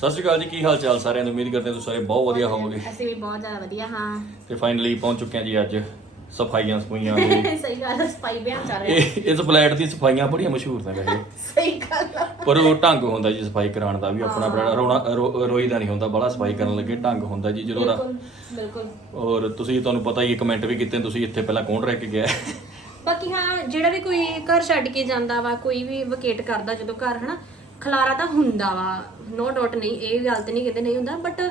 ਸਤਿ ਸ਼੍ਰੀ ਅਕਾਲ ਜੀ ਕੀ ਹਾਲ ਚਾਲ ਸਾਰਿਆਂ ਦੀ? ਉਮੀਦ ਕਰਦੇ ਹਾਂ ਤੁਸੀਂ ਸਾਰੇ ਬਹੁਤ ਵਧੀਆ ਹੋਵੋਗੇ। ਅਸੀਂ ਵੀ ਬਹੁਤ ਜ਼ਿਆਦਾ ਵਧੀਆ ਹਾਂ। ਤੇ ਫਾਈਨਲੀ ਪਹੁੰਚ ਚੁੱਕੇ ਹਾਂ ਜੀ ਅੱਜ ਸਫਾਈਆਂ ਸਫਾਈਆਂ ਦੇ ਸਹੀ ਗੱਲ ਹੈ ਸਫ਼ਾਈ ਬਿਆਨ ਚੱਲ ਰਿਹਾ। ਇਹ ਇਸ ਫਲੈਟ ਦੀ ਸਫਾਈਆਂ ਬੜੀਆਂ ਮਸ਼ਹੂਰ ਨੇ ਵੈਸੇ। ਸਹੀ ਗੱਲ ਆ। ਪਰ ਉਹ ਢੰਗ ਹੁੰਦਾ ਜੀ ਸਫ਼ਾਈ ਕਰਾਉਣ ਦਾ ਵੀ ਆਪਣਾ ਆਪਣਾ ਰੋਣਾ ਰੋ- ਰੋਈ ਦਾ ਨਹੀਂ ਹੁੰਦਾ ਬੜਾ ਸਫ਼ਾਈ ਕਰਨ ਲੱਗੇ ਢੰਗ ਹੁੰਦਾ ਜੀ ਜਦੋਂ ਰਾ- ਬਿਲਕੁਲ ਬਿਲਕੁਲ। ਔਰ ਤੁਸੀਂ ਤੁਹਾਨੂੰ ਪਤਾ ਹੀ ਕਮੈਂਟ ਵੀ ਕੀਤੇ ਨੇ, ਤੁਸੀਂ ਇੱਥੇ ਪਹਿਲਾਂ ਕੌਣ ਰਹਿ ਕੇ ਗਿਆ? ਹੈ? ਬਾਕੀ ਹਾਂ ਜਿਹੜਾ ਵੀ ਕੋਈ ਘਰ ਛੱਡ ਕੇ ਜਾਂਦਾ ਵਾ ਕੋਈ ਵੀ ਵਕੇਟ ਕਰਦਾ ਜਦੋਂ ਘਰ ਹਨਾ ਖਲਾਰਾ ਤਾਂ ਹੁੰਦਾ ਵਾ। ਨੋ ਡਾਊਟ ਨਹੀਂ, ਇਹ ਗੱਲ ਤੇ ਨਹੀਂ ਕਹਿੰਦੇ, ਨਹੀਂ ਹੁੰਦਾ। ਬਟ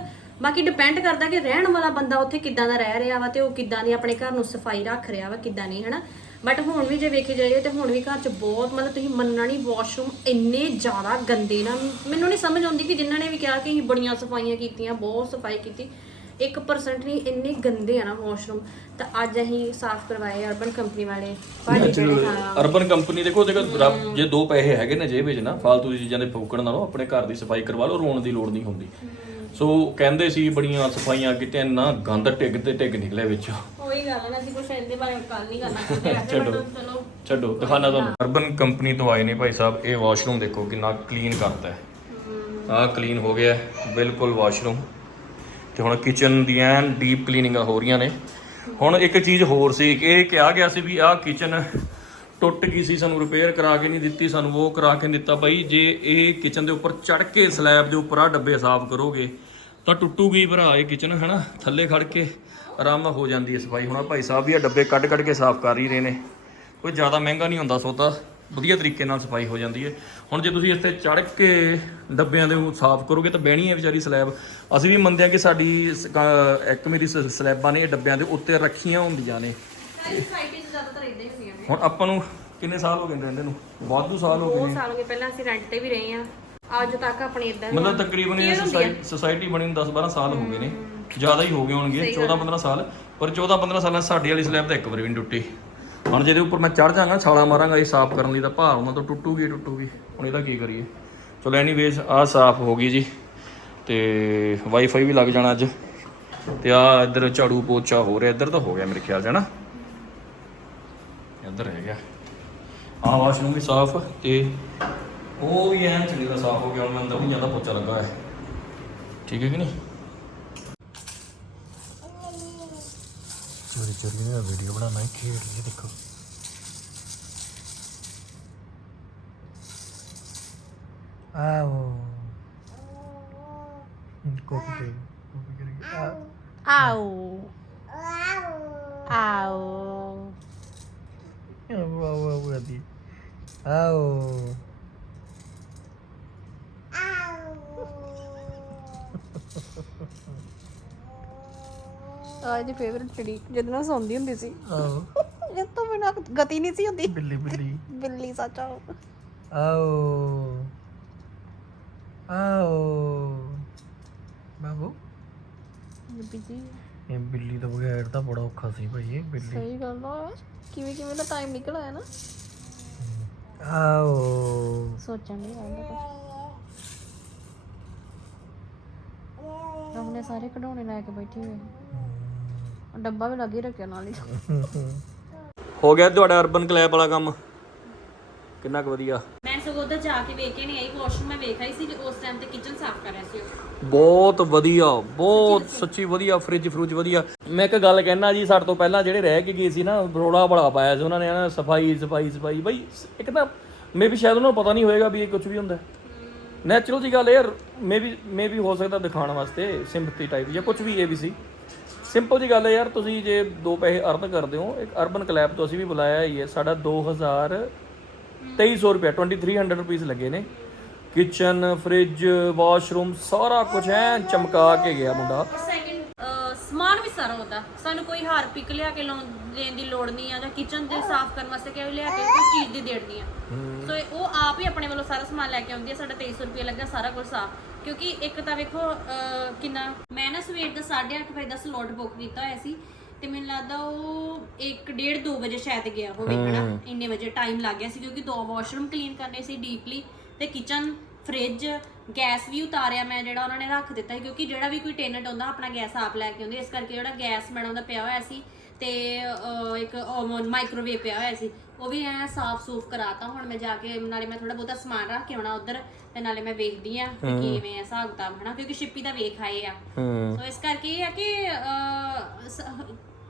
ਬਾਕੀ ਡਿਪੈਂਡ ਕਰਦਾ ਕਿ ਰਹਿਣ ਵਾਲਾ ਬੰਦਾ ਉੱਥੇ ਕਿੱਦਾਂ ਦਾ ਰਹਿ ਰਿਹਾ ਵਾ ਤੇ ਉਹ ਕਿੱਦਾਂ ਦੀ ਆਪਣੇ ਘਰ ਨੂੰ ਸਫ਼ਾਈ ਰੱਖ ਰਿਹਾ ਵਾ, ਕਿੱਦਾਂ ਨਹੀਂ, ਹਨਾ? ਬਟ ਹੁਣ ਵੀ ਜੇ ਵੇਖੀ ਜਾਈਏ ਤੇ ਹੁਣ ਵੀ ਘਰ 'ਚ ਬਹੁਤ, ਮਤਲਬ ਤੁਸੀਂ ਮੰਨਣਾ ਨਹੀਂ ਵਾਸ਼ਰੂਮ ਇੰਨੇ ਜ਼ਿਆਦਾ ਗੰਦੇ ਨਾ। ਮੈਨੂੰ ਨਹੀਂ ਸਮਝ ਆਉਂਦੀ ਕਿ ਜਿਨ੍ਹਾਂ ਨੇ ਵੀ ਕਿਹਾ ਕਿ ਅਸੀਂ ਬੜੀਆਂ ਸਫਾਈਆਂ ਕੀਤੀਆਂ, ਬਹੁਤ ਸਫ਼ਾਈ ਕੀਤੀ। 1% ਨਹੀਂ ਇੰਨੇ ਗੰਦੇ ਆ ਨਾ ਵਾਸ਼ਰੂਮ ਤਾਂ ਅੱਜ ਅਸੀਂ ਸਾਫ਼ ਕਰਵਾਏ ਅਰਬਨ ਕੰਪਨੀ ਵਾਲੇ ਭਾਜੀ ਜਿਹੜੇ ਹਾਂ। ਅਰਬਨ ਕੰਪਨੀ ਦੇਖੋ ਦੇਖੋ ਰੱਬ- ਜੇ ਦੋ ਪੈਸੇ ਹੈਗੇ ਨੇ ਜੇਬ ਵਿੱਚ ਨਾ ਫालतू ਚੀਜ਼ਾਂ ਦੇ ਫੂਕਣ ਨਾਲੋਂ ਆਪਣੇ ਘਰ ਦੀ ਸਫ਼ਾਈ ਕਰਵਾ ਲਓ ਰੋਣ ਦੀ ਲੋੜ ਨਹੀਂ ਹੁੰਦੀ। ਸੋ ਕਹਿੰਦੇ ਸੀ ਬੜੀਆਂ ਸਫਾਈਆਂ ਕੀਤੀਆਂ ਨਾ ਗੰਦ ਟਿੱਗ ਤੇ ਟਿੱਗ ਨਿਕਲਿਆ ਵਿੱਚ। ਉਹੀ ਗੱਲ ਹੈ ਨਾ ਅਸੀਂ ਕੁਛ ਇਹਦੇ ਬਾਰੇ ਗੱਲ ਨਹੀਂ ਕਰਨਾ ਚਾਹੁੰਦੇ ਵੈਸੇ but ਚਲੋ। ਛੱਡੋ ਦਿਖਾਣਾ ਤੁਹਾਨੂੰ। ਅਰਬਨ ਕੰਪਨੀ ਤੋਂ ਆਏ ਨੇ ਭਾਈ ਸਾਹਿਬ ਇਹ ਵਾਸ਼ਰੂਮ ਦੇਖੋ ਕਿੰਨਾ ਕਲੀਨ ਕਰਤਾ ਹੈ। ਆਹ ਕਲੀਨ ਹੋ ਗਿਆ ਹੈ, ਬਿਲਕੁਲ ਵਾਸ਼ਰੂਮ ਤੇ ਹੁਣ ਕਿਚਨ ਦੀਆਂ ਡੀਪ ਕਲੀਨਿੰਗਾਂ ਹੋ ਰਹੀਆਂ ਨੇ। ਹੁਣ ਇੱਕ ਚੀਜ਼ ਹੋਰ ਸੀ ਕਿ ਇਹ ਕਿਹਾ ਗਿਆ ਸੀ ਵੀ ਆਹ ਕਿਚਨ ਟੁੱਟ ਗਈ ਸੀ, ਸਾਨੂੰ ਰਿਪੇਅਰ ਕਰਾ ਕੇ ਨਹੀਂ ਦਿੱਤੀ, ਸਾਨੂੰ ਉਹ ਕਰਾ ਕੇ ਨਹੀਂ ਦਿੱਤਾ। ਬਾਈ ਜੇ ਇਹ ਕਿਚਨ ਦੇ ਉੱਪਰ ਚੜ ਕੇ ਸਲੈਬ ਦੇ ਉੱਪਰ ਆ ਡੱਬੇ ਸਾਫ਼ ਕਰੋਗੇ, ਤਾਂ ਟੁੱਟੂਗੀ ਭਰਾ ਇਹ ਕਿਚਨ ਹੈਨਾ? ਥੱਲੇ ਖੜ ਕੇ ਆਰਾਮ ਨਾਲ ਹੋ ਜਾਂਦੀ ਹੈ ਸਫ਼ਾਈ। ਹੁਣ ਭਾਈ ਸਾਹਿਬ ਵੀ ਆ ਡੱਬੇ ਕੱਢ ਕੱਢ ਕੇ ਸਾਫ਼ ਕਰ ਹੀ ਰਹੇ ਨੇ। ਕੋਈ ਜ਼ਿਆਦਾ ਮਹਿੰਗਾ ਨਹੀਂ ਹੁੰਦਾ ਸੌਦਾ। ਵਧੀਆ ਤਰੀਕੇ ਨਾਲ ਸਫ਼ਾਈ ਹੋ ਜਾਂਦੀ ਹੈ। ਹੁਣ ਜੇ ਤੁਸੀਂ ਇੱਥੇ ਚੜ ਕੇ ਡੱਬਿਆਂ ਦੇ ਉਹ ਸਾਫ਼ ਕਰੋਗੇ ਤਾਂ ਬਹਿਣੀ ਹੈ ਵਿਚਾਰੀ ਸਲੈਬ। ਅਸੀਂ ਵੀ ਮੰਨਦੇ ਹਾਂ ਕਿ ਸਾਡੀ ਇੱਕ ਮੇਰੀ ਸਲੈਬਾਂ ਨੇ ਇਹ ਡੱਬਿਆਂ ਦੇ ਉੱਤੇ ਰੱਖੀਆਂ ਹੁੰਦੀਆਂ ਨੇ। ਸਾਰੀ ਸੋਸਾਇਟੀ 'ਚ ਜ਼ਿਆਦਾਤਰ ਇਦਾਂ ਹੀ ਹੁੰਦੀਆਂ ਨੇ। ਹੁਣ ਆਪਾਂ ਨੂੰ ਕਿੰਨੇ ਸਾਲ ਹੋ ਗਏ ਨੇ ਰਹਿੰਦੇ ਨੂੰ? ਵਾਧੂ ਸਾਲ ਹੋ ਗਏ ਬਹੁਤ ਨੇ। ਸਾਲ ਹੋ ਗਏ ਪਹਿਲਾਂ ਅਸੀਂ ਰੈਂਟ ਤੇ ਵੀ ਰਹੇ ਆ ਅੱਜ ਤੱਕ ਆਪਣੀ ਇਦਾਂ ਮਤਲਬ ਤਕਰੀਬਨ ਇਹ ਸੋਸਾਇਟੀ ਬਣੀ ਨੂੰ 10 12 ਸਾਲ ਹੋ ਗਏ ਨੇ। ਜ਼ਿਆਦਾ ਹੀ ਹੋ ਗਏ ਹੋਣਗੇ 14 15 ਸਾਲ। ਪਰ 14 15 ਸਾਲਾਂ 'ਚ ਸਾਡੀ ਵਾਲੀ ਸਲੈਬ ਤਾਂ ਇੱਕ ਵਾਰੀ ਵੀ ਨਹੀਂ ਟੁੱਟੀ। ਹੁਣ ਜਿਹਦੇ ਉੱਪਰ ਮੈਂ ਚੜ ਜਾਵਾਂਗਾ, ਛਾਲਾ ਮਾਰਾਂਗਾ, ਇਹ ਸਾਫ਼ ਕਰਨ ਲਈ ਤਾਂ ਭਾਰ ਉਹਨਾਂ ਤੋਂ ਟੁੱਟੂਗੀ ਟੁੱਟੂਗੀ। ਹੁਣ ਇਹਦਾ ਕੀ ਕਰੀਏ? ਚਲੋ ਐਨੀਵੇਜ਼ ਆਹ ਸਾਫ਼ ਹੋ ਗਈ ਜੀ। ਤੇ ਵਾਈਫਾਈ ਵੀ ਲੱਗ ਜਾਣਾ ਅੱਜ। ਤੇ ਆ ਇੱਧਰ ਝਾੜੂ ਪੋਚਾ ਹੋ ਰਿਹਾ, ਇੱਧਰ ਤਾਂ ਹੋ ਗਿਆ ਮੇਰੇ ਖਿਆਲ 'ਚ ਹੈ ਨਾ ਇੱਧਰ ਰਹਿ ਗਿਆ ਆਹ ਵਾਸ਼ਰੂਮ ਵੀ ਸਾਫ਼ ਤੇ ਉਹ ਵੀ ਐਨ ਚੰਗੀ ਤਰ੍ਹਾਂ ਸਾਫ਼ ਹੋ ਗਿਆ, ਹੁਣ ਮੈਂ ਅੰਦਰ ਨਹੀਂ ਜਾਂਦਾ, ਪੋਚਾ ਲੱਗਾ ਹੈ ਠੀਕ ਹੈ ਕਿ ਨਹੀਂ? ਚੋਰੀ ਚੋਰੀ ਨੇ ਵੀਡੀਓ ਬਣਾਉਣਾ ਹੈ ਖੇਡ ਰਹੀ ਦੇਖੋ। ਆਓ ਕਾਪੀ ਕਰ ਕਾਪੀ ਕਰ। ਆਓ ਆਓ ਆਓ ਆਓ ਆਓ ਆ ਇਹਦੀ ਫੇਵਰਿਟ ਚਿੜੀ ਜਦੋਂ ਨਾ ਸੌਂਦੀ ਹੁੰਦੀ ਸੀ ਆਓ ਜਦ ਤੋਂ ਬਿਨਾਂ ਗਤੀ ਨਹੀਂ ਸੀ ਹੁੰਦੀ ਬਿੱਲੀ ਬਿੱਲੀ ਬਿੱਲੀ ਸੱਚਾ ਆਓ ਆਓ ਬਾਬੂ ਬੀਜੀ ਇਹ ਬਿੱਲੀ ਦਾ ਬਗੈਰ ਤਾਂ ਬੜਾ ਔਖਾ ਸੀ ਭਾਈ ਇਹ ਬਿੱਲੀ ਸਹੀ ਗੱਲ ਆ ਕਿਵੇਂ ਕਿਵੇਂ ਦਾ ਟਾਈਮ ਨਿਕਲ ਆਇਆ ਨਾ ਆਓ ਸੋਚਣ ਨਹੀਂ ਆਉਂਦਾ ਕੁਝ ਆਪਣੇ ਸਾਰੇ ਖਿਡੌਣੇ ਲੈ ਕੇ ਬੈਠੇ ਹੋਏ ਡੱਬਾ ਵੀ ਲੱਗ ਰੱਖਿਆ ਨਾਲ ਹੀ। ਹੋ ਗਿਆ ਤੁਹਾਡਾ ਅਰਬਨ ਕਲੈਬ ਵਾਲਾ ਕੰਮ। ਕਿੰਨਾ ਕੁ ਵਧੀਆ। ਮੈਂ ਸਗੋਂ ਉਧਰ ਜਾ ਕੇ ਵੇਖ ਕੇ ਨਹੀਂ ਆਈ ਵਾਸ਼ਰੂਮ ਮੈਂ ਵੇਖ ਆਈ ਸੀ ਜੇ ਉਸ ਟਾਈਮ ਤੇ ਕਿਚਨ ਸਾਫ਼ ਕਰ ਰਿਹਾ ਸੀ ਉਹ। ਬਹੁਤ ਵਧੀਆ ਬਹੁਤ ਸੱਚੀ ਵਧੀਆ ਫ੍ਰਿਜ ਫਰੂਜ ਵਧੀਆ। ਮੈਂ ਇੱਕ ਗੱਲ ਕਹਿਣਾ ਜੀ ਸਾਡੇ ਤੋਂ ਪਹਿਲਾਂ ਜਿਹੜੇ ਰਹਿ ਕੇ ਗਏ ਸੀ ਨਾ ਰੋੜਾ ਬੜਾ ਪਾਇਆ ਸੀ ਉਹਨਾਂ ਨੇ ਨਾ ਸਫ਼ਾਈ ਸਫ਼ਾਈ ਸਫ਼ਾਈ। ਬਈ ਇੱਕ ਤਾਂ ਮੇਬੀ ਸ਼ਾਇਦ ਉਹਨਾਂ ਨੂੰ ਪਤਾ ਨਹੀਂ ਹੋਏਗਾ ਵੀ ਇਹ ਕੁਝ ਵੀ ਹੁੰਦਾ। ਨੈਚੁਰਲ ਜੀ ਗੱਲ ਯਾਰ ਮੇਬੀ ਮੇਬੀ ਹੋ ਸਕਦਾ ਦਿਖਾਉਣ ਵਾਸਤੇ ਸਿੰਪਥੀ ਟਾਈਪ ਜਾਂ ਕੁਝ ਵੀ ਇਹ ਵੀ ਸੀ। ਸਿੰਪਲ ਜੀ ਗੱਲ ਹੈ ਯਾਰ, ਤੁਸੀਂ ਜੇ ਦੋ ਪੈਸੇ ਅਰਨ ਕਰਦੇ ਹੋ, ਇੱਕ ਅਰਬਨ ਕਲੈਬ ਤੋਂ ਅਸੀਂ ਵੀ ਬੁਲਾਇਆ ਹੀ ਹੈ, ਸਾਡਾ 2000 2300 ਰੁਪਏ 2300 ਰੁਪਏ ਲੱਗੇ ਨੇ। ਕਿਚਨ ਫ੍ਰਿਜ ਵਾਸ਼ਰੂਮ ਸਾਰਾ ਕੁਝ ਐ ਚਮਕਾ ਕੇ ਗਿਆ ਮੁੰਡਾ ਸੈਕਿੰਡ ਸਮਾਨ ਵੀ ਸਾਰਾ ਹੁੰਦਾ ਸਾਨੂੰ ਕੋਈ ਹਾਰ ਪਿਕ ਲਿਆ ਕੇ ਲਾਉਣ ਦੇਣ ਦੀ ਲੋੜ ਨਹੀਂ ਆ ਜਾਂ ਕਿਚਨ ਦੇ ਸਾਫ਼ ਕਰਨ ਵਾਸਤੇ ਕਿਹਾ ਲਿਆ ਕੇ ਕੋਈ ਚੀਜ਼ ਦੀ ਦੇਣੀ ਆ। ਸੋ ਇਹ- ਉਹ ਆਪ ਹੀ ਆਪਣੇ ਵੱਲੋਂ ਸਾਰਾ ਸਮਾਨ ਲੈ ਕੇ ਆਉਂਦੀ ਆ ਸਾਡਾ 2300 ਰੁਪਏ ਲੱਗਾ ਸਾਰਾ ਕੁਝ ਸਾਫ਼। ਕਿਉਂਕਿ ਇੱਕ ਤਾਂ ਵੇਖੋ ਅਹ, ਕਿੰਨਾ ਮੈਂ ਨਾ ਸਵੇਰ ਦਾ 8:30 ਵਜੇ ਦਾ ਸਲੋਟ ਬੁੱਕ ਕੀਤਾ ਹੋਇਆ ਸੀ ਤੇ ਮੈਨੂੰ ਲੱਗਦਾ ਉਹ 1:30 2 ਵਜੇ ਸ਼ਾਇਦ ਗਿਆ ਹੋਵੇ ਹਨਾ? ਇੰਨੇ ਵਜੇ ਟਾਈਮ ਲੱਗ ਗਿਆ ਸੀ ਕਿਉਂਕਿ ਦੋ ਵਾਸ਼ਰੂਮ ਕਲੀਨ ਕਰਨੇ ਸੀ ਡੀਪਲੀ ਤੇ ਕਿਚਨ ਫ੍ਰਿਜ ਗੈਸ ਵੀ ਉਤਾਰਿਆ ਮੈਂ ਜਿਹੜਾ ਉਹਨਾਂ ਨੇ ਰੱਖ ਦਿੱਤਾ ਸੀ ਕਿਉਂਕਿ ਜਿਹੜਾ ਵੀ ਕੋਈ ਟੈਨੈਂਟ ਆਉਂਦਾ ਆਪਣਾ ਗੈਸ ਆਪ ਲੈ ਕੇ ਆਉਂਦੇ ਇਸ ਕਰਕੇ ਜਿਹੜਾ ਗੈਸ ਬਣਾਉਂਦਾ ਪਿਆ ਹੋਇਆ ਸੀ ਤੇ ਇੱਕ ਮਾਈਕ੍ਰੋਵੇਵ ਪਿਆ ਹੋਇਆ ਸੀ ਉਹ ਵੀ ਐ ਸਾਫ਼ ਸੂਫ ਕਰਾਤਾ ਹੁਣ ਮੈਂ ਜਾ ਕੇ ਨਾਲੇ ਮੈਂ ਥੋੜਾ ਬਹੁਤਾ ਸਮਾਨ ਰੱਖ ਕੇ ਆਉਣਾ ਉਧਰ ਤੇ ਨਾਲੇ ਮੈਂ ਵੇਖਦੀ ਆ ਕਿ ਕਿਵੇਂ ਆ ਹਿਸਾਬ ਕਿਤਾਬ ਹਨਾ ਕਿਉਂਕਿ ਸ਼ਿਪੀ ਦਾ ਵੇਖ ਆਏ ਆ। ਸੋ ਇਸ ਕਰਕੇ ਇਹ ਆ ਕਿ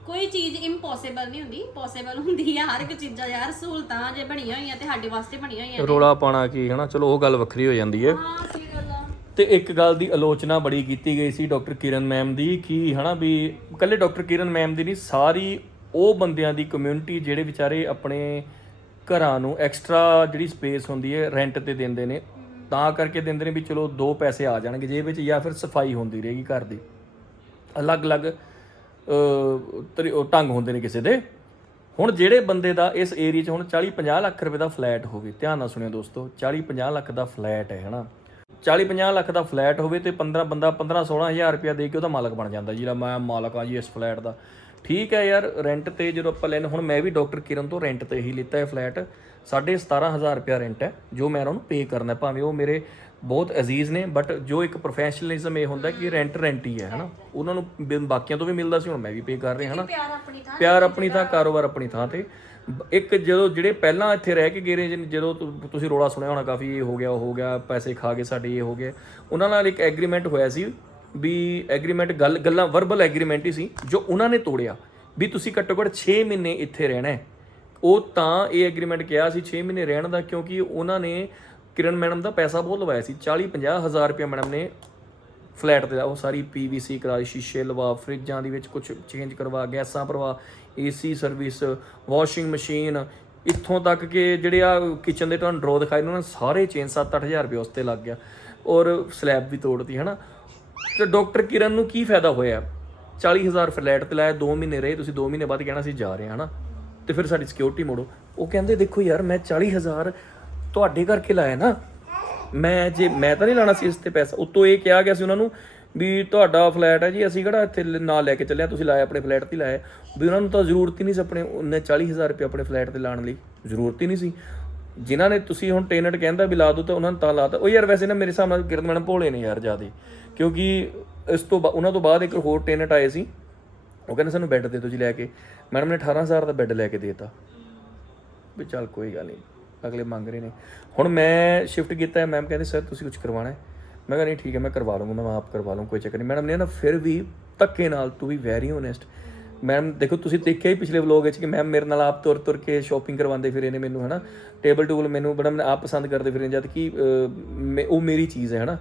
ਕੋਈ ਚੀਜ਼ ਇੰਪੋਸੀਬਲ ਨਹੀਂ ਹੁੰਦੀ ਪੋਸੀਬਲ ਹੁੰਦੀ ਆ ਹਰ ਇੱਕ ਚੀਜ਼ਾਂ ਯਾਰ ਸਹੂਲਤਾਂ ਜੇ ਬਣੀਆਂ ਹੋਈਆਂ ਤੇ ਸਾਡੇ ਵਾਸਤੇ ਬਣੀਆਂ ਹੋਈਆਂ ਨੇ। ਰੋਲਾ ਪਾਣਾ ਕੀ ਹਨਾ ਚਲੋ ਉਹ ਗੱਲ ਵੱਖਰੀ ਹੋ ਜਾਂਦੀ ਹੈ। ਹਾਂ ਸਹੀ ਗੱਲ ਆ। ਤੇ ਇੱਕ ਗੱਲ ਦੀ ਆਲੋਚਨਾ ਬੜੀ ਕੀਤੀ ਗਈ ਸੀ ਡਾਕਟਰ ਕਿਰਨ ਮੈਮ ਦੀ ਕਿ ਹਨਾ ਵੀ ਕੱਲੇ ਡਾਕਟਰ ਕਿਰਨ ਮੈਮ ਦੀ ਨਹੀਂ ਸਾਰੀ ਉਹ ਬੰਦਿਆਂ ਦੀ ਕਮਿਊਨਿਟੀ ਜਿਹੜੇ ਵਿਚਾਰੇ ਆਪਣੇ ਘਰਾਂ ਨੂੰ ਐਕਸਟਰਾ ਜਿਹੜੀ ਸਪੇਸ ਹੁੰਦੀ ਹੈ ਰੈਂਟ ਤੇ ਦਿੰਦੇ ਨੇ ਤਾਂ ਕਰਕੇ ਦਿੰਦੇ ਨੇ ਵੀ ਚਲੋ ਦੋ ਪੈਸੇ ਆ ਜਾਣਗੇ ਜੇ ਵਿੱਚ ਜਾਂ ਫਿਰ ਸਫ਼ਾਈ ਹੁੰਦੀ ਰਹੇਗੀ ਘਰ ਦੀ। ਅਲੱਗ-ਅਲੱਗ ਅ, ਤਰੀ- ਢੰਗ ਹੁੰਦੇ ਨੇ ਕਿਸੇ ਦੇ। ਹੁਣ ਜਿਹੜੇ ਬੰਦੇ ਦਾ ਇਸ ਏਰੀਆ 'ਚ ਹੁਣ 40-50 ਲੱਖ ਰੁਪਏ ਦਾ ਫਲੈਟ ਹੋਵੇ ਧਿਆਨ ਨਾਲ ਸੁਣਿਓ ਦੋਸਤੋ 40-50 ਲੱਖ ਦਾ ਫਲੈਟ ਹੈ ਹਨਾ? 40-50 ਲੱਖ ਦਾ ਫਲੈਟ ਹੋਵੇ ਤੇ 15 ਬੰਦਾ 15-16000 ਰੁਪਏ ਦੇ ਕੇ ਉਹਦਾ ਮਾਲਕ ਬਣ ਜਾਂਦਾ ਜਿਹੜਾ ਮੈਂ ਮਾਲਕ ਆ ਜੀ ਇਸ ਫਲੈਟ ਦਾ। ਠੀਕ ਹੈ ਯਾਰ ਰੈਂਟ ਤੇ ਜਦੋਂ ਆਪਾਂ ਲੈਣ ਹੁਣ ਮੈਂ ਵੀ ਡਾਕਟਰ ਕਿਰਨ ਤੋਂ ਰੈਂਟ ਤੇ ਹੀ ਲਿੱਤਾ ਹੈ ਫਲੈਟ। ਸਾਢੇ 17000 ਰੁਪਏ ਰੈਂਟ ਹੈ ਜੋ ਮੈਂ ਉਹਨਾਂ ਨੂੰ ਪੇ ਕਰਨਾ ਭਾਵੇਂ ਉਹ ਮੇਰੇ ਬਹੁਤ ਅਜ਼ੀਜ਼ ਨੇ ਬਟ ਜੋ ਇੱਕ ਪ੍ਰੋਫੈਸ਼ਨਲਿਜ਼ਮ ਇਹ ਹੁੰਦਾ ਕਿ ਰੈਂਟ ਰੈਂਟ ਹੀ ਹੈ ਹਨਾ? ਉਹਨਾਂ ਨੂੰ ਬਿ- ਬਾਕੀਆਂ ਤੋਂ ਵੀ ਮਿਲਦਾ ਸੀ ਹੁਣ ਮੈਂ ਵੀ ਪੇ ਕਰ ਰਿਹਾ ਹਨਾ? ਪਿਆਰ ਆਪਣੀ ਥਾਂ ਪਿਆਰ ਆਪਣੀ ਥਾਂ ਕਾਰੋਬਾਰ ਆਪਣੀ ਥਾਂ ਤੇ। ਬ- ਇੱਕ ਜਦੋਂ ਜਿਹੜੇ ਪਹਿਲਾਂ ਇੱਥੇ ਰਹਿ ਕੇ ਗਏ ਨੇ ਜਿਨ- ਜਦੋਂ ਤੁ- ਤੁਸੀਂ ਰੋਲਾ ਸੁਣਿਆ ਹੋਣਾ ਕਾਫੀ ਇਹ ਹੋ ਗਿਆ ਉਹ ਹੋ ਗਿਆ ਪੈਸੇ ਖਾ ਕੇ ਸਾਡੇ ਇਹ ਹੋ ਗਿਆ ਉਹਨਾਂ ਨਾਲ ਇੱਕ ਐਗਰੀਮੈਂਟ ਹੋਇਆ ਸੀ ਵੀ ਐਗਰੀਮੈਂਟ ਗੱਲ ਗੱਲਾਂ ਵਰਬਲ ਐਗਰੀਮੈਂਟ ਹੀ ਸੀ ਜੋ ਉਹਨਾਂ ਨੇ ਤੋੜਿਆ ਵੀ ਤੁਸੀਂ ਘੱਟੋ ਘੱਟ 6 ਮਹੀਨੇ ਇੱਥੇ ਰਹਿਣਾ ਹੈ। ਉਹ ਤਾਂ ਇਹ ਐਗਰੀਮੈਂਟ ਕਿਹਾ ਸੀ 6 ਮਹੀਨੇ ਰਹਿਣ ਦਾ ਕਿਉਂਕਿ ਉਹਨਾਂ ਨੇ ਕਿਰਨ ਮੈਡਮ ਦਾ ਪੈਸਾ ਬਹੁਤ ਲਵਾਇਆ ਸੀ 40 50 ਹਜ਼ਾਰ ਰੁਪਏ ਮੈਡਮ ਨੇ ਫਲੈਟ ਤੇ ਉਹ ਸਾਰੀ ਪੀਵੀਸੀ ਕਰਾਈ, ਸ਼ੀਸ਼ੇ ਲਵਾ, ਫਰਿੱਜਾਂ ਦੇ ਵਿੱਚ ਕੁਝ ਚੇਂਜ ਕਰਵਾ, ਗੈਸਾਂ ਭਰਵਾ ਏਸੀ ਸਰਵਿਸ ਵਾਸ਼ਿੰਗ ਮਸ਼ੀਨ ਇੱਥੋਂ ਤੱਕ ਕਿ ਜਿਹੜੇ ਆ ਕਿਚਨ ਦੇ ਤੁਹਾਨੂੰ ਡਰੋ ਦਿਖਾਏ ਨੇ ਉਹਨਾਂ ਨੇ ਸਾਰੇ ਚੇਂਜ 7-8000 ਰੁਪਏ ਉਸ ਤੇ ਲੱਗ ਗਿਆ ਔਰ ਸਲੈਬ ਵੀ ਤੋੜਤੀ, ਹਨਾ? ਤੇ ਡਾਕਟਰ ਕਿਰਨ ਨੂੰ ਕੀ ਫਾਇਦਾ ਹੋਇਆ? 40000 ਫਲੈਟ ਤੇ ਲਾਇਆ 2 ਮਹੀਨੇ ਰਹੇ, ਤੁਸੀਂ 2 ਮਹੀਨੇ ਬਾਅਦ ਕਹਿਣਾ ਸੀ ਜਾ ਰਹੇ ਹਾਂ ਹਨਾ? ਤੇ ਫਿਰ ਸਾਡੀ ਸਿਕਿਉਰਿਟੀ ਮੋੜੋ। ਉਹ ਕਹਿੰਦੇ, ਦੇਖੋ ਯਾਰ, ਮੈਂ 40000 ਤੁਹਾਡੇ ਕਰਕੇ ਲਾਇਆ ਨਾ। ਮੈਂ ਜੇ, ਮੈਂ ਤਾਂ ਨਹੀਂ ਲਾਣਾ ਸੀ ਇਸ ਤੇ ਪੈਸਾ। ਉਤੋਂ ਇਹ ਕਿਹਾ ਗਿਆ ਸੀ ਉਹਨਾਂ ਨੂੰ ਵੀ ਤੁਹਾਡਾ ਫਲੈਟ ਹੈ ਜੀ, ਅਸੀਂ ਕਿਹੜਾ ਇੱਥੇ ਲ- ਨਾਲ ਲੈ ਕੇ ਚੱਲਿਆ ਤੁਸੀਂ ਲਾਇਆ ਆਪਣੇ ਫਲੈਟ ਤੇ ਹੀ ਲਾਇਆ। ਵੀ ਉਹਨਾਂ ਨੂੰ ਤਾਂ ਜ਼ਰੂਰਤ ਹੀ ਨਹੀਂ ਸੀ ਆਪਣੇ, ਉਹਨੇ 40000 ਰੁਪਏ ਆਪਣੇ ਫਲੈਟ ਤੇ ਲਾਉਣ ਲਈ। ਜ਼ਰੂਰਤ ਹੀ ਨਹੀਂ ਸੀ। ਜਿਨ੍ਹਾਂ ਨੇ ਤੁਸੀਂ ਹੁਣ ਟੈਨਟ ਕਹਿੰਦਾ ਵੀ ਲਾ ਦੋ ਤਾਂ ਉਹਨਾਂ ਨੇ ਤਾਂ ਲਾਤਾ। ਉਹ ਯਾਰ ਵੈਸੇ ਨਾ ਮੇਰੇ ਹਿਸਾਬ ਨਾਲ ਕਿਰਨ ਮੈਡਮ ਭੋਲੇ ਨੇ ਯਾਰ ਜਿਆਦੇ। ਕਿਉਂਕਿ ਇਸ ਤੋਂ ਬਾ- ਉਹਨਾਂ ਤੋਂ ਬਾਅਦ ਇੱਕ ਹੋਰ ਟੈਨਟ ਆਏ ਸੀ। ਉਹ ਕਹਿੰਦੇ ਸਾਨੂੰ ਬੈੱਡ ਦੇ ਦਿਓ ਜੀ ਲੈ ਕੇ। ਮੈਡਮ ਨੇ 18000 ਦਾ ਬੈੱਡ ਲੈ ਕੇ ਦੇਤਾ। ਵੀ ਚੱਲ ਕੋਈ ਗੱਲ ਨਹੀਂ। ਅਗਲੇ ਮੰਗ ਰਹੇ ਨੇ। ਹੁਣ ਮੈਂ ਸ਼ਿਫਟ ਕੀਤਾ ਹੈ ਮੈਮ ਕਹਿੰਦੇ ਸਰ ਤੁਸੀਂ ਕੁਝ ਕਰਵਾਉਣਾ ਹੈ? ਮੈਂ ਕਿਹਾ ਨਹੀਂ ਠੀਕ ਹੈ ਮੈਂ ਕਰਵਾ ਲਵਾਂਗਾ ਮੈਂ ਆਪ ਕਰਵਾ ਲਵਾਂ ਕੋਈ ਚੱਕਰ ਨਹੀਂ। ਮੈਡਮ ਨੇ ਨਾ ਫਿਰ ਵੀ ਧੱਕੇ ਨਾਲ ਤੂੰ ਵੀ ਵੈਰੀ ਓਨੈਸਟ ਮੈਮ ਦੇਖੋ ਤੁਸੀਂ ਦੇਖਿਆ ਹੀ ਪਿਛਲੇ ਵਲੋਗ ਵਿੱਚ ਕਿ ਮੈਮ ਮੇਰੇ ਨਾਲ ਆਪ ਤੁਰ ਤੁਰ ਕੇ ਸ਼ਾਪਿੰਗ ਕਰਵਾਉਂਦੇ ਫਿਰੇ ਨੇ ਮੈਨੂੰ ਹਨਾ? ਟੇਬਲ ਟੂਲ ਮੈਨੂੰ ਬੜਾ ਮੈਂ ਆਪ ਪਸੰਦ ਕਰਦੇ ਫਿਰੇ ਜਦ ਕਿ ਉਹ ਮੇਰੀ ਚੀਜ਼ ਹੈ ਹਨਾ?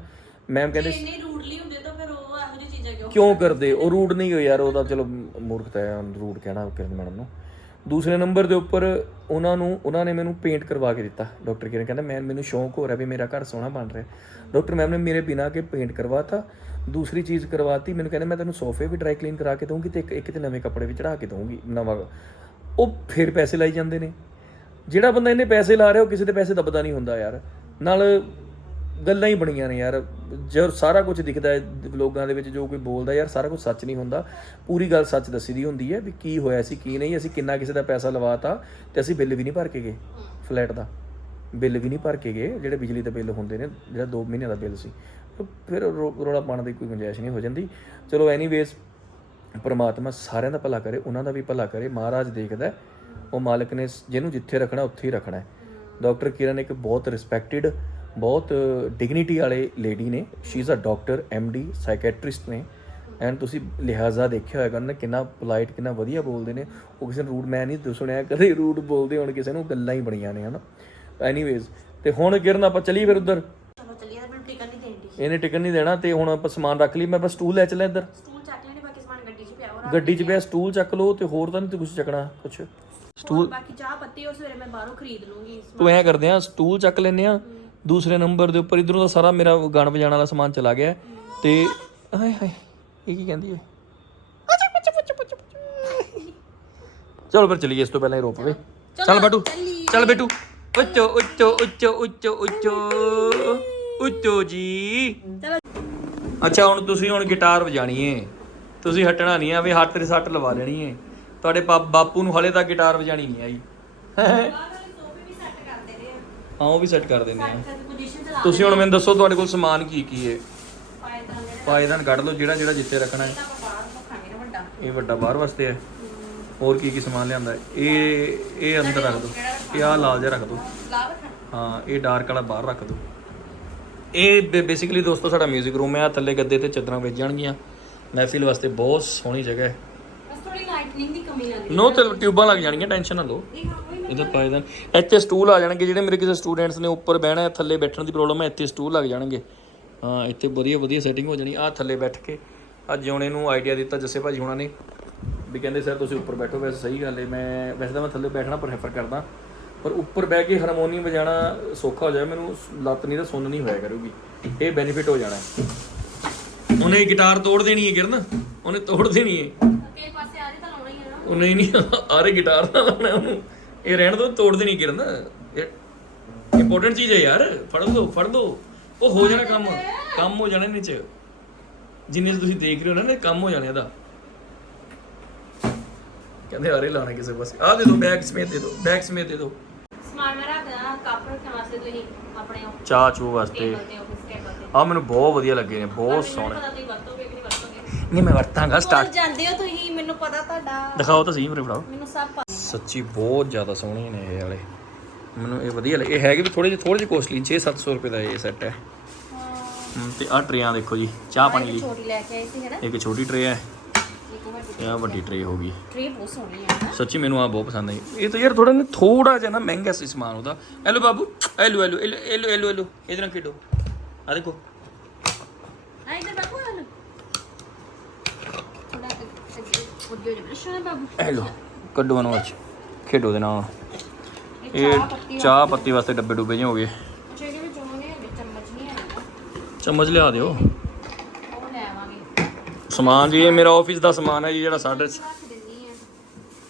ਮੈਮ ਕਹਿੰਦੇ ਇੰਨੇ ਰੂਡਲੀ ਹੁੰਦੇ ਤਾਂ ਫਿਰ ਉਹ ਇਹੋ ਜਿਹੀ ਚੀਜ਼ਾਂ ਕਿਉਂ ਕਿਉਂ ਕਰਦੇ? ਉਹ ਰੂਡ ਨਹੀਂ ਹੋ ਯਾਰ ਉਹ ਤਾਂ ਚਲੋ ਮੂਰਖਤਾ ਹੈ ਰੂਡ ਕਹਿਣਾ ਕਿਰਨ ਮੈਡਮ ਨੂੰ। ਦੂਸਰੇ ਨੰਬਰ ਦੇ ਉੱਪਰ ਉਹਨਾਂ ਨੂੰ, ਉਹਨਾਂ ਨੇ ਮੈਨੂੰ ਪੇਂਟ ਕਰਵਾ ਕੇ ਦਿੱਤਾ, ਡਾਕਟਰ ਕਿਰਨ ਕਹਿੰਦਾ ਮੈਂ ਮੈਨੂੰ ਸ਼ੌਂਕ ਹੋ ਰਿਹਾ ਵੀ ਮੇਰਾ ਘਰ ਸੋਹਣਾ ਬਣ ਰਿਹਾ ਡਾਕਟਰ ਮੈਮ ਨੇ ਮੇਰੇ ਬਿਨਾ ਕੇ ਪੇਂਟ ਕਰਵਾਤਾ, ਦੂਸਰੀ ਚੀਜ਼ ਕਰਵਾਤੀ, ਮੈਨੂੰ ਕਹਿੰਦੇ, ਮੈਂ ਤੈਨੂੰ ਸੋਫੇ ਵੀ ਡਰਾਈ ਕਲੀਨ ਕਰਾ ਕੇ ਦਊਂਗੀ ਤੇ ਇੱਕ ਇੱਕ ਤੇ ਨਵੇਂ ਕੱਪੜੇ ਵੀ ਚੜਾ ਕੇ ਦਊਂਗੀ, ਨਵਾਂ ਉਹ ਫਿਰ ਪੈਸੇ ਲਾਈ ਜਾਂਦੇ ਨੇ। ਜਿਹੜਾ ਬੰਦਾ ਇਹਨੇ ਪੈਸੇ ਲਾ ਰਿਹਾ, ਉਹ ਕਿਸੇ ਦੇ ਪੈਸੇ ਦੱਬਦਾ ਨਹੀਂ ਹੁੰਦਾ ਯਾਰ। ਨਾਲ ਗੱਲਾਂ ਹੀ ਬਣੀਆਂ ਨੇ ਯਾਰ। ਜੋ ਸਾਰਾ ਕੁਝ ਦਿਖਦਾ ਹੈ ਵਲੋਗਾਂ ਦੇ ਵਿੱਚ, ਜੋ ਕੋਈ ਬੋਲਦਾ ਯਾਰ, ਸਾਰਾ ਕੁਝ ਸੱਚ ਨਹੀਂ ਹੁੰਦਾ। ਪੂਰੀ ਗੱਲ ਸੱਚ ਦੱਸੀ ਦੀ ਹੁੰਦੀ ਹੈ ਵੀ ਕੀ ਹੋਇਆ ਸੀ, ਕੀ ਨਹੀਂ। ਅਸੀਂ ਕਿੰਨਾ ਕਿਸੇ ਦਾ ਪੈਸਾ ਲਵਾਤਾ ਤੇ ਅਸੀਂ ਬਿੱਲ ਵੀ ਨਹੀਂ ਭਰ ਕੇ ਗਏ ਫਲੈਟ ਦਾ। ਬਿੱਲ ਵੀ ਨਹੀਂ ਭਰ ਕੇ ਗਏ, ਜਿਹੜੇ ਬਿਜਲੀ ਦੇ ਬਿੱਲ ਹੁੰਦੇ ਨੇ, ਜਿਹੜਾ 2 ਮਹੀਨਿਆਂ ਦਾ ਬਿੱਲ ਸੀ। ਫਿਰ ਰੋ- ਰੌਲਾ ਪਾਉਣ ਦੀ ਕੋਈ ਗੁੰਜਾਇਸ਼ ਨਹੀਂ ਹੋ ਜਾਂਦੀ। ਚਲੋ ਐਨੀਵੇਜ਼ ਪਰਮਾਤਮਾ ਸਾਰਿਆਂ ਦਾ ਭਲਾ ਕਰੇ, ਉਹਨਾਂ ਦਾ ਵੀ ਭਲਾ ਕਰੇ। ਮਹਾਰਾਜ ਦੇਖਦਾ ਉਹ ਮਾਲਕ ਨੇ ਜਿਹਨੂੰ ਜਿੱਥੇ ਰੱਖਣਾ, ਉੱਥੇ ਹੀ ਰੱਖਣਾ ਹੈ। ਡਾਕਟਰ ਕਿਰਨ ਇੱਕ ਬਹੁਤ ਰਿਸਪੈਕਟਿਡ ਬਹੁਤ ਡਿਗਨਿਟੀ ਵਾਲੇ ਲੇਡੀ ਨੇ। She is a doctor the psychiatrist ਨੇ। ਐਂਡ ਤੁਸੀਂ ਲਿਹਾਜ਼ਾ ਦੇਖਿਆ ਹੋਏਗਾ ਨਾ ਕਿੰਨਾ ਪੋਲਾਈਟ ਕਿੰਨਾ ਵਧੀਆ ਬੋਲਦੇ ਨੇ। ਉਹ ਕਿਸੇ ਨੂੰ ਰੂਡ ਮੈਂ ਨਹੀਂ ਸੁਣਿਆ ਕਦੇ ਰੂਡ ਬੋਲਦੇ ਹੋਣ ਕਿਸੇ ਨੂੰ ਗੱਲਾਂ ਹੀ ਬਣੀਆਂ ਨੇ ਹਨਾ। ਐਨੀਵੇਜ਼ ਤੇ ਹੁਣ ਕਿਰਨ ਆਪਾਂ ਚੱਲੀਏ ਫਿਰ ਉੱਧਰ। ਚਲੋ ਚੱਲੀਏ ਤਾਂ ਮੈਨੂੰ ਟਿਕਟ ਨਹੀਂ ਦੇਣੀ ਇਹਨੇ ਟਿਕਟ ਨਹੀਂ ਦੇਣਾ ਤੇ ਹੁਣ ਆਪਾਂ ਸਮਾਨ ਰੱਖ ਲਈ ਮੈਂ ਬਸ ਸਟੂਲ ਲੈ ਚੱਲਿਆ ਇੱਧਰ। ਸਟੂਲ ਚੱਕ ਲੈਣੇ ਬਾਕੀ ਸਮਾਨ ਗੱਡੀ 'ਚ ਪਿਆ ਹੋਰ ਗੱਡੀ 'ਚ ਪਿਆ ਸਟੂਲ ਚੱਕ ਲਓ ਤੇ ਹੋਰ ਤਾਂ ਨਹੀਂ ਕੁਝ ਚੱਕਣਾ ਕੁਝ ਸਟੂਲ ਬਾਕੀ ਚਾਹ ਪੱਤੀ ਉਹ ਸਵੇਰੇ ਮੈਂ ਬਾਹਰੋਂ ਖਰੀਦ ਲੂੰਗੀ ਤੂੰ ਐਂ ਕਰਦੇ ਆ ਸਟੂਲ ਚੱਕ ਲੈਨੇ ਆ। ਦੂਸਰੇ ਨੰਬਰ ਦੇ ਉੱਪਰ ਇਧਰੋਂ ਦਾ ਸਾਰਾ ਮੇਰਾ ਗਾਣ ਵਜਾਣ ਵਾਲਾ ਸਮਾਨ ਚਲਾ ਗਿਆ ਹੈ ਤੇ ਹਾਏ ਹਾਏ ਇਹ ਕੀ ਕਹਿੰਦੀ ਏ ਚਲੋ ਫਿਰ ਚਲੀਏ ਇਸ ਤੋਂ ਪਹਿਲਾਂ ਹੀ ਰੋਕ ਪਵੇ। ਚੱਲ ਬਟੂ ਚੱਲ ਬੇਟੂ। ਉੱਚੋ ਉੱਚੋ ਉੱਚੋ ਉੱਚੋ ਉੱਚੋ ਉੱਚੋ ਜੀ। ਅੱਛਾ ਹੁਣ ਤੁਸੀਂ ਹੁਣ ਗਿਟਾਰ ਵਜਾਣੀ ਏ। ਤੁਸੀਂ ਹਟਣਾ ਨਹੀਂ ਆ ਵੀ ਹੱਥ ਤੇ ਸੱਟ ਲਵਾ ਲੈਣੀ ਏ। ਤੁਹਾਡੇ ਬਾਪੂ ਨੂੰ ਹਲੇ ਤੱਕ ਗਿਟਾਰ ਵਜਾਣੀ ਨਹੀਂ ਆਈ ਸੋਫੇ ਵੀ ਸੈੱਟ ਕਰ ਦੇ ਰਹੇ ਆ ਹਾਂ ਉਹ ਵੀ ਸੈੱਟ ਕਰ ਦਿੰਦੇ ਆ ਤੁਸੀਂ ਹੁਣ ਮੈਨੂੰ ਦੱਸੋ ਤੁਹਾਡੇ ਕੋਲ ਸਮਾਨ ਕੀ ਕੀ ਹੈ? ਪਾਇਦਾਨ ਕੱਢ ਲਓ ਜਿਹੜਾ ਜਿਹੜਾ ਜਿੱਥੇ ਰੱਖਣਾ ਹੈ। ਨਾ ਇਹ ਵੱਡਾ ਬਾਹਰ ਵਾਸਤੇ ਹੈ। ਹੋਰ ਕੀ ਕੀ ਸਮਾਨ ਲਿਆਂਦਾ ਹੈ? ਇਹ ਇਹ ਅੰਦਰ ਰੱਖ ਦਿਓ। ਇਹ ਆ ਲਾਲ ਜਿਹਾ ਰੱਖ ਦਿਓ। ਹਾਂ ਇਹ ਡਾਰਕ ਵਾਲਾ ਬਾਹਰ ਰੱਖ ਦਿਓ। ਇਹ ਬੇਸਿਕਲੀ ਦੋਸਤੋ ਸਾਡਾ 뮤직 ਰੂਮ ਹੈ। ਆਹ ਥੱਲੇ ਗੱਦੇ ਤੇ ਚਾਦਰਾਂ ਵੇਚ ਜਾਣਗੀਆਂ ਮਹਿਫਿਲ ਵਾਸਤੇ ਬਹੁਤ ਸੋਹਣੀ ਜਗ੍ਹਾ ਹੈ। ਬਸ ਥੋੜੀ ਲਾਈਟਨਿੰਗ ਦੀ ਕਮੀ ਲੱਗਦੀ ਨੋ ਤੇ ਟਿਊਬਾਂ ਲੱਗ ਜਾਣਗੀਆਂ ਟੈਨਸ਼ਨ ਨਾ ਲਓ। ਇਹ ਹਾਂ ਇਹਦੇ ਪਾਏ ਦੇਣ ਇੱਥੇ ਸਟੂਲ ਆ ਜਾਣਗੇ ਜਿਹੜੇ ਮੇਰੇ ਕਿਸੇ ਸਟੂਡੈਂਟਸ ਨੇ ਉੱਪਰ ਬਹਿਣਾ ਹੈ ਥੱਲੇ ਬੈਠਣ ਦੀ ਪ੍ਰੋਬਲਮ ਹੈ ਇੱਥੇ ਸਟੂਲ ਲੱਗ ਜਾਣਗੇ ਹਾਂ ਇੱਥੇ ਵਧੀਆ ਵਧੀਆ ਸੈਟਿੰਗ ਹੋ ਜਾਣੀ ਆ ਥੱਲੇ ਬੈਠ ਕੇ ਅੱਜ ਜਿਉਣੇ ਨੂੰ ਆਈਡੀਆ ਦਿੱਤਾ ਜੱਸੇ ਭਾਜੀ ਹੁਣਾਂ ਨੇ ਵੀ ਕਹਿੰਦੇ ਸਰ ਤੁਸੀਂ ਉੱਪਰ ਬੈਠੋ ਵੈਸੇ ਸਹੀ ਗੱਲ ਹੈ ਮੈਂ ਵੈਸੇ ਤਾਂ ਮੈਂ ਥੱਲੇ ਬੈਠਣਾ ਪ੍ਰੈਫਰ ਕਰਦਾ ਪਰ ਉੱਪਰ ਬਹਿ ਕੇ ਹਾਰਮੋਨੀਅਮ ਵਜਾਣਾ ਸੌਖਾ ਹੋ ਜਾਏ ਮੈਨੂੰ ਲੱਤ ਨਹੀਂ ਤਾਂ ਸੁੰਨ ਨਹੀਂ ਹੋਇਆ ਕਰੂਗੀ ਇਹ ਬੈਨੀਫਿਟ ਹੋ ਜਾਣਾ। ਉਹਨੇ ਗਿਟਾਰ ਤੋੜ ਦੇਣੀ ਹੈ ਕਿਰਨ ਉਹਨੇ ਤੋੜ ਦੇਣੀ ਹੈ ਅੱਗੇ ਪਾਸੇ ਆ ਜੇ ਤਾਂ ਲਾਉਣਾ ਹੀ ਹੈ ਨਾ ਉਹ ਨਹੀਂ ਨਹੀਂ ਆਰੇ ਗਿਟਾਰ ਦਾ ਲਾਉਣਾ ਉਹਨੂੰ ਇਹ ਰਹਿਣ ਦੋ ਤੋੜ ਦੇਣੀ ਕਿਰਨ। ਇੰਪੋਰਟੈਂਟ ਚੀਜ਼ ਹੈ ਯਾਰ। ਫੜ ਦੋ ਫੜ ਦੋ। ਉਹ ਹੋ ਜਾਣਾ ਕੰਮ। ਕੰਮ ਹੋ ਜਾਣਾ ਨੀਚੇ ਜਿੰਨੇ ਤੁਸੀਂ ਦੇਖ ਰਹੇ ਹੋ ਨਾ ਇਹ ਕੰਮ ਹੋ ਜਾਣਾ ਇਹਦਾ। ਕਹਿੰਦੇ ਆਰੇ ਲਾਣਾ ਕਿਸੇ ਪਾਸੇ। ਆ ਦੇ ਦੋ ਬੈਗ ਸਮੇਤ ਦੇ ਦੋ ਬੈਗ ਸਮੇਤ ਦੇ ਦੋ। ਸਮਾਨ ਮੈਂ ਰੱਖ ਦੇਣਾ ਕੱਪ ਰੱਖਣ ਵਾਸਤੇ ਤੁਸੀਂ ਆਪਣੇ ਚਾਹ ਚੂ ਵਾਸਤੇ। ਆ ਮੈਨੂੰ ਬਹੁਤ ਵਧੀਆ ਲੱਗੇ ਨੇ ਬਹੁਤ ਸੋਹਣੇ। ਨਹੀਂ ਨਹੀਂ ਮੈਂ ਵਰਤਾਂਗਾ ਸਟਾਰਟ ਜਾਂਦੇ ਹੋ ਤੁਸੀਂ ਮੈਨੂੰ ਪਤਾ ਤੁਹਾਡਾ। ਦਿਖਾਓ ਤਾਂ ਸਹੀ ਮੇਰੇ ਫੜਾਓ। ਮੈਨੂੰ ਸਭ ਸੱਚੀ ਬਹੁਤ ਜ਼ਿਆਦਾ ਸੋਹਣੇ ਨੇ ਇਹ ਵਾਲੇ। ਮੈਨੂੰ ਇਹ ਵਧੀਆ ਲੱਗੇ ਇਹ ਹੈਗੇ ਵੀ ਥੋੜੇ ਜਿਹੇ ਥੋੜੇ ਜਿਹੇ ਕੋਸਟਲੀ 6-700 ਰੁਪਏ ਦਾ ਇਹ ਸੈੱਟ ਹੈ। ਤੇ ਆਹ ਟਰੇਆਂ ਦੇਖੋ ਜੀ ਚਾਹ ਪਾਣੀ ਲਈ। ਛੋਟੀ ਲੈ ਕੇ ਆਈ ਸੀ ਹੈਨਾ? ਇੱਕ ਛੋਟੀ ਟਰੇ ਹੈ। ਇਹ ਵੱਡੀ ਟਰੇ ਹੋ। ਗਈ। ਟ੍ਰੇ ਬਹੁਤ ਸੋਹਣੀ ਹੈ ਸੱਚੀ ਮੈਨੂੰ ਆ ਬਹੁਤ ਪਸੰਦ ਆਈ। ਇਹ ਤਾਂ ਯਾਰ ਥੋੜਾ ਨਾ ਥੋੜਾ ਜਿਹਾ ਨਾ ਮਹਿੰਗਾ ਸੀ ਸਮਾਨ ਉਹਦਾ। ਹੈਲੋ ਬਾਬੂ hello hello hello hello hello ਇਹਦੇ ਨਾਲ ਖੇਡੋ। ਆ ਦੇਖੋ। ਆ ਇੱਧਰ ਬਾਬੂ ਆ ਥੋੜਾ ਅੱਗੇ ਉੱਡੇ ਜਿਹਾ ਸ਼ੋਨਾ ਬਾਬੂ। ਹੈਲੋ। ਕੱਢੋ ਇਹਨੂੰ ਅੱਜ। ਖੇਡੋ ਦੇ ਨਾਲ। ਇਹ ਚਾਹ ਪੱਤੀ ਵਾਸਤੇ ਡੱਬੇ ਡੁੱਬੇ ਜਿਹੇ ਹੋ ਗਏ। ਵਿੱਚ ਉਹਨੇ ਚਮਚ ਨਹੀਂ ਹੈਗਾ। ਚਮਚ ਲਿਆ ਦਿਓ। ਸਮਾਨ ਜੀ ਇਹ ਮੇਰਾ ਆਫਿਸ ਦਾ ਸਮਾਨ ਹੈ ਜੀ ਜਿਹੜਾ ਸਾਡੇ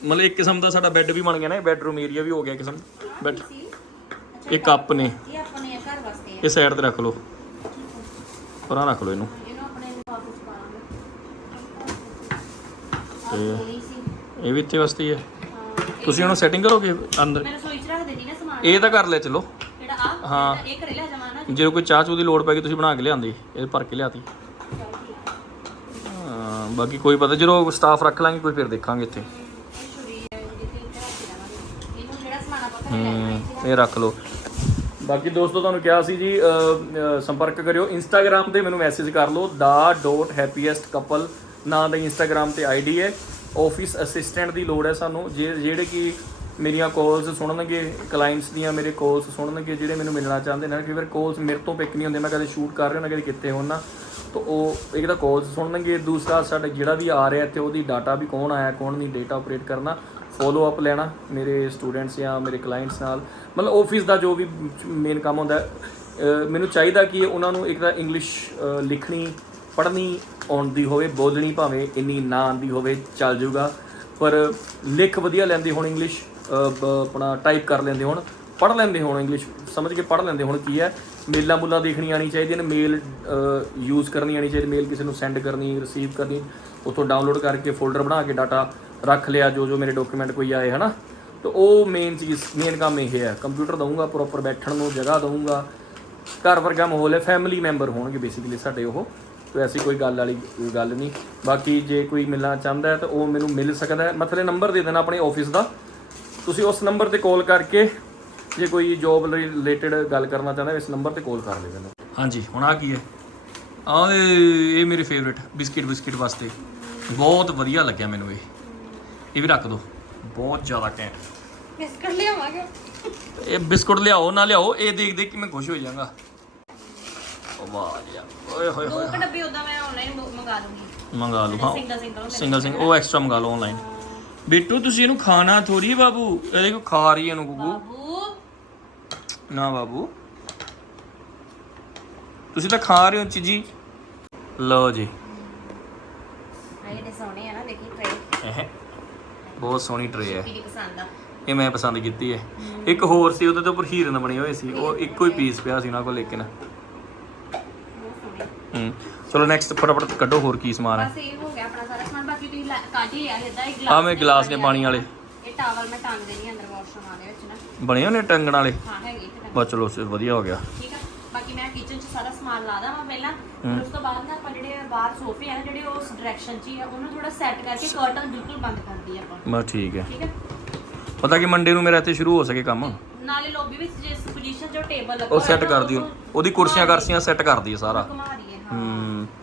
ਮਤਲਬ ਇੱਕ ਕਿਸਮ ਦਾ ਸਾਡਾ ਬੈੱਡ ਵੀ ਬਣ ਗਿਆ ਨਾ ਇਹ ਬੈੱਡਰੂਮ ਏਰੀਆ ਵੀ ਹੋ ਗਿਆ ਕਿਸਮ। ਬੈੱਡ ਇਹ ਕੱਪ ਨੇ ਇਹ ਆਪਣੇ ਘਰ ਵਾਸਤੇ ਆ। ਇਹ ਸਾਈਡ ਤੇ ਰੱਖ ਲਓ। ਪਰਾਂ ਰੱਖ ਲਓ ਇਹਨੂੰ। ਇਹਨੂੰ ਆਪਣੇ ਲਿਫਾਫੇ ਚ ਪਾਵਾਂਗੇ ਤੇ ਇਹ ਵੀ ਇੱਥੇ ਵਾਸਤੇ ਹੀ ਤੁਸੀਂ ਉਹਨੂੰ ਸੈਟਿੰਗ ਕਰੋਗੇ ਅੰਦਰ? ਮੈਂ ਰਸੋਈ ਚ ਰੱਖ ਦੇਣੀ ਨਾ ਸਮਾਨ। ਇਹ ਤਾਂ ਕਰ ਲੈ ਚਲੋ। ਜਿਹੜਾ ਆ ਹਾਂ। ਇਹ ਘਰੇ ਲੈ ਜਾਵਾਂ ਨਾ। ਜੇ ਕੋਈ ਚਾਹ ਚੂ ਦੀ ਲੋੜ ਪੈ ਗਈ ਤੁਸੀਂ ਬਣਾ ਕੇ ਲਿਆਂਦੀ। ਇਹ ਭਰ ਕੇ ਲਿਆਤੀ। ਹਾਂ, ਬਾਕੀ ਕੋਈ ਪਤਾ ਜਦੋਂ ਸਟਾਫ ਰੱਖ ਲਾਂਗੇ ਕੋਈ ਫਿਰ ਦੇਖਾਂਗੇ ਇੱਥੇ। ਇਹ ਛੁਰੀ ਹੈ ਰੱਖ ਦੇਵਾਂਗੇ ਇਹਨੂੰ ਜਿਹੜਾ ਸਮਾਨ ਆਪਾਂ ਘਰੇ ਲੈ ਜਾਣਾ ਹਮ, ਇਹ ਰੱਖ ਲਓ। ਬਾਕੀ ਦੋਸਤੋ ਤੁਹਾਨੂੰ ਕਿਹਾ ਸੀ ਜੀ ਅ, ਅ, ਸੰਪਰਕ ਕਰਿਓ। ਇੰਸਟਾਗ੍ਰam ਤੇ ਮੈਨੂੰ ਮੈਸੇਜ ਕਰ ਲਓ da.happiest_couple ਨਾਂ ਦਾ ਇੰਸਟਾਗ੍ਰam ਤੇ ਆਈਡੀ ਹੈ। ਆਫਿਸ ਅਸਿਸਟੈਂਟ ਦੀ ਲੋੜ ਹੈ ਸਾਨੂੰ। ਜੇ, ਜਿਹੜੇ ਕਿ ਮੇਰੀਆਂ ਕਾਲਸ ਸੁਣਨਗੇ ਕਲਾਇੰਟਸ ਦੀਆਂ ਮੇਰੇ ਕਾਲਸ ਸੁਣਨਗੇ, ਜਿਹੜੇ ਮੈਨੂੰ ਮਿਲਣਾ ਚਾਹੁੰਦੇ ਨੇ ਕਿ ਫਿਰ ਕਾਲਸ ਮੇਰੇ ਤੋਂ ਪਿਕ ਨਹੀਂ ਹੁੰਦੇ, ਮੈਂ ਕਦੇ ਸ਼ੂਟ ਕਰ ਰਿਹਾ ਨਾ ਕਦੇ ਕਿੱਥੇ ਹੋਣਾ। ਤਾਂ ਉਹ ਇੱਕ ਤਾਂ ਕਾਲਸ ਸੁਣਨਗੇ, ਦੂਸਰਾ ਸਾਡਾ ਜਿਹੜਾ ਵੀ ਆ ਰਿਹਾ ਤੇ ਉਹਦੀ ਡਾਟਾ ਵੀ ਕੌਣ ਆਇਆ, ਕੌਣ ਨਹੀਂ ਡੇਟਾ ਆਪਰੇਟ ਕਰਨਾ। ਫੋਲੋ ਅਪ ਲੈਣਾ ਮੇਰੇ ਸਟੂਡੈਂਟਸ ਜਾਂ ਮੇਰੇ ਕਲਾਇੰਟਸ ਨਾਲ। ਮਤਲਬ ਆਫਿਸ ਦਾ ਜੋ ਵੀ ਮੇਨ ਕੰਮ ਹੁੰਦਾ ਮੈਨੂੰ ਚਾਹੀਦਾ ਕਿ ਉਹਨਾਂ ਨੂੰ ਇੱਕ ਤਾਂ ਇੰਗਲਿਸ਼ ਲਿਖਣੀ ਪੜ੍ਹਨੀ ਆਉਂਦੀ ਹੋਵੇ, ਬੋਲਣੀ ਭਾਵੇਂ ਇੰਨੀ ਨਾ ਆਉਂਦੀ ਹੋਵੇ, ਚੱਲ ਜੂਗਾ। ਪਰ ਲਿਖ ਵਧੀਆ ਲੈਂਦੇ ਹੋਣ ਇੰਗਲਿਸ਼ ਆਪਣਾ ਟਾਈਪ ਕਰ ਲੈਂਦੇ ਹੋਣ, ਪੜ੍ਹ ਲੈਂਦੇ ਹੋਣ ਇੰਗਲਿਸ਼ ਸਮਝ ਕੇ ਪੜ੍ਹ ਲੈਂਦੇ ਹੋਣ ਕੀ ਹੈ। ਮੇਲਾਂ ਮੁੱਲਾਂ ਦੇਖਣੀ ਆਣੀ ਚਾਹੀਦੀ ਨੇ ਮੇਲ ਯੂਜ਼ ਕਰਨੀ ਆਣੀ ਚਾਹੀਦੀ ਮੇਲ ਕਿਸੇ ਨੂੰ ਸੈਂਡ ਕਰਨੀ ਰਿਸੀਵ ਕਰਨੀ, ਉੱਥੋਂ ਡਾਊਨਲੋਡ ਕਰਕੇ ਫੋਲਡਰ ਬਣਾ ਕੇ ਡਾਟਾ ਰੱਖ ਲਿਆ, ਜੋ ਜੋ ਮੇਰੇ ਡਾਕੂਮੈਂਟ ਕੋਈ ਆਏ, ਹਨਾ। ਤਾਂ ਉਹ ਮੇਨ ਚੀਜ਼ ਮੇਨ ਕੰਮ ਇਹ ਹੈ। ਕੰਪਿਊਟਰ ਦਊਂਗਾ ਪ੍ਰੋਪਰ ਬੈਠਣ ਨੂੰ ਜਗ੍ਹਾ ਦਊਂਗਾ। ਘਰ ਵਰਗਾ ਮਾਹੌਲ ਹੈ ਫੈਮਿਲੀ ਮੈਂਬਰ ਹੋਣਗੇ ਬੇਸਿਕਲੀ ਸਾਡੇ ਉਹ। ਤੇ ਐਸੀ ਕੋਈ ਗੱਲ ਵਾਲੀ ਗੱਲ ਨਹੀਂ। ਬਾਕੀ ਜੇ ਕੋਈ ਮਿਲਣਾ ਚਾਹੁੰਦਾ ਹੈ ਤਾਂ ਉਹ ਮੈਨੂੰ ਮਿਲ ਸਕਦਾ ਹੈ। ਮਤਲਬ ਨੰਬਰ ਦੇ ਦੇਣਾ ਆਪਣੇ ਆਫਿਸ ਦਾ। ਤੁਸੀਂ ਉਸ ਨੰਬਰ ਤੇ ਕਾਲ ਕਰਕੇ ਜੇ ਕੋਈ ਜੌਬ ਰਿਲੇਟਡ ਗੱਲ ਕਰਨਾ ਚਾਹੁੰਦਾ ਇਸ ਨੰਬਰ ਤੇ ਕਾਲ ਕਰ ਲਿਓ ਹਾਂਜੀ ਹੁਣ ਆ ਕੀ ਹੈ? ਆ ਇਹ ਮੇਰੇ ਫੇਵਰਿਟ ਬਿਸਕਿਟ ਬਿਸਕਿਟ ਵਾਸਤੇ। ਬਹੁਤ ਵਧੀਆ ਲੱਗਿਆ ਮੈਨੂੰ ਇਹ। ਇਹ ਵੀ ਰੱਖ ਦਿਓ ਬਹੁਤ ਜ਼ਿਆਦਾ ਘੈਂਟ। ਬਿਸਕਟ ਲਿਆਵਾਂਗੇ। ਇਹ ਬਿਸਕੁਟ ਲਿਆਓ ਨਾ ਲਿਆਓ ਇਹ ਦੇਖ ਦੇਖ ਕੇ ਮੈਂ ਖੁਸ਼ ਹੋ ਜਾਵਾਂਗਾ। ਉਹ ਵਾਹ ਯਾਰ। ਓਏ ਹੋਏ ਦੋ ਹੋਏ। ਕੁ ਡੱਬੇ ਉਦਾਂ ਮੈਂ ਆਨਲਾਈਨ ਮੰਗਾ ਲੂੰਗੀ ਮੰਗਾ ਲਓ ਹਾਂ। ਸਿੰਗਲ ਸਿੰਗਲ ਸਿੰਗਲ ਸਿੰਗਲ ਉਹ ਐਕਸਟਰਾ ਮੰਗਾ ਲਓ ਆਨਲਾਈਨ ਬਿੱਟੂ ਤੁਸੀਂ ਇਹਨੂੰ ਖਾਣਾ ਥੋੜੀ ਬਾਬੂ? ਇਹ ਦੇਖੋ ਖਾ ਰਹੀ ਹੈ ਇਹਨੂੰ ਗੁੱਗੂ। ਬਾਬੂ। ਨਾ ਬਾਬੂ। ਤੁਸੀਂ ਤਾਂ ਖਾ ਰਹੇ ਹੋ ਚੀਜੀ। ਲਓ ਜੀ। ਆ ਜਿਹੜੇ ਸੋਹਣੇ ਆ ਨਾ ਦੇਖੀ ਟ੍ਰੇ ਇਹ ਬਹੁਤ ਸੋਹਣੀ ਟਰੇ ਹੈ। ਪਸੰਦ ਆ। ਇਹ ਮੈਂ ਪਸੰਦ ਕੀਤੀ ਹੈ। ਇੱਕ ਹੋਰ ਸੀ ਉਹਦੇ ਤੇ ਉੱਪਰ ਹੀਰਨ ਬਣੇ ਹੋਏ ਸੀ। ਉਹ ਇੱਕੋ ਹੀ ਪੀਸ ਪਿਆ ਸੀ ਉਹਨਾਂ ਕੋਲ ਲੇਕਿਨ ਹੂੰ। ਚਲੋ ਨੈਕਸਟ ਫਟਾਫਟ ਕੱਢੋ ਹੋਰ ਕੀ ਸਮਾਨ ਹੈ। ਬਸ ਇਹ ਹੋ ਗਿਆ ਆਪਣਾ ਸਾਰਾ ਸਮਾਨ ਬਾਕੀ ਤੁਸੀਂ ਲੈ- ਕੱਢ ਹੀ ਲਿਆ ਇਦਾਂ ਇੱਕ ਆ ਮੈਂ ਗਲਾਸ ਨੇ ਪਾਣੀ ਵਾਲੇ। ਇਹ ਟਾਵਲ ਮੈਂ ਟੰਗ ਦੇਣੀ ਅੰਦਰ ਵਾਸ਼ਰੂਮ ਆ ਦੇ ਵਿੱਚ ਨਾ। ਬਣੇ ਨੇ ਟੰਗਣ ਵਾਲੇ? ਹਾਂ ਹੈਗੀ ਟੰਗ ਬਸ ਚਲੋ ਸ- ਵਧੀਆ ਹੋ ਗਿਆ। ਠੀਕ ਆ। ਬਾਕੀ ਮੈਂ ਕਿਚਨ 'ਚ ਸਾਰਾ ਸਮਾਨ ਲਾ ਦਾਂ ਪਹਿਲਾਂ। ਫਿਰ ਉਸ ਤੋਂ ਬਾਅਦ ਨਾ ਆਪਾਂ ਜਿਹੜੇ ਬਾਹਰ ਸੋਫੇ ਆ ਜਿਹੜੇ ਉਸ ਡਾਇਰੈਕਸ਼ਨ 'ਚ ਹੀ ਆ ਉਹਨੂੰ ਥੋੜਾ ਸੈੱਟ ਕਰਕੇ ਕਰਟਨ ਬਿਲਕੁਲ ਬੰਦ ਕਰ ਦਈਏ ਆਪਾਂ। ਬਸ ਠੀਕ ਹੈ। ਠੀਕ ਹੈ ਪਤਾ ਕਿ ਮੰਡੇ ਨੂੰ ਮੇਰਾ ਇੱਥੇ ਸ਼ੁਰੂ ਹੋ ਸਕੇ ਕੰਮ? ਨਾਲੇ ਲੌਬੀ ਵਿੱਚ ਜਿਸ ਪੋਜੀਸ਼ਨ 'ਚ ਟੇਬਲ ਲੱਗਾ ਉਹ ਸੈੱਟ ਕਰ ਦਿਓ। ਉਹਦੀ ਕੁਰਸੀਆਂ ਕਰਸੀਆਂ ਸੈੱਟ ਕਰ ਦਈਏ ਸਾਰਾ। ਘੁਮਾ ਹਾਂ ਹੂੰ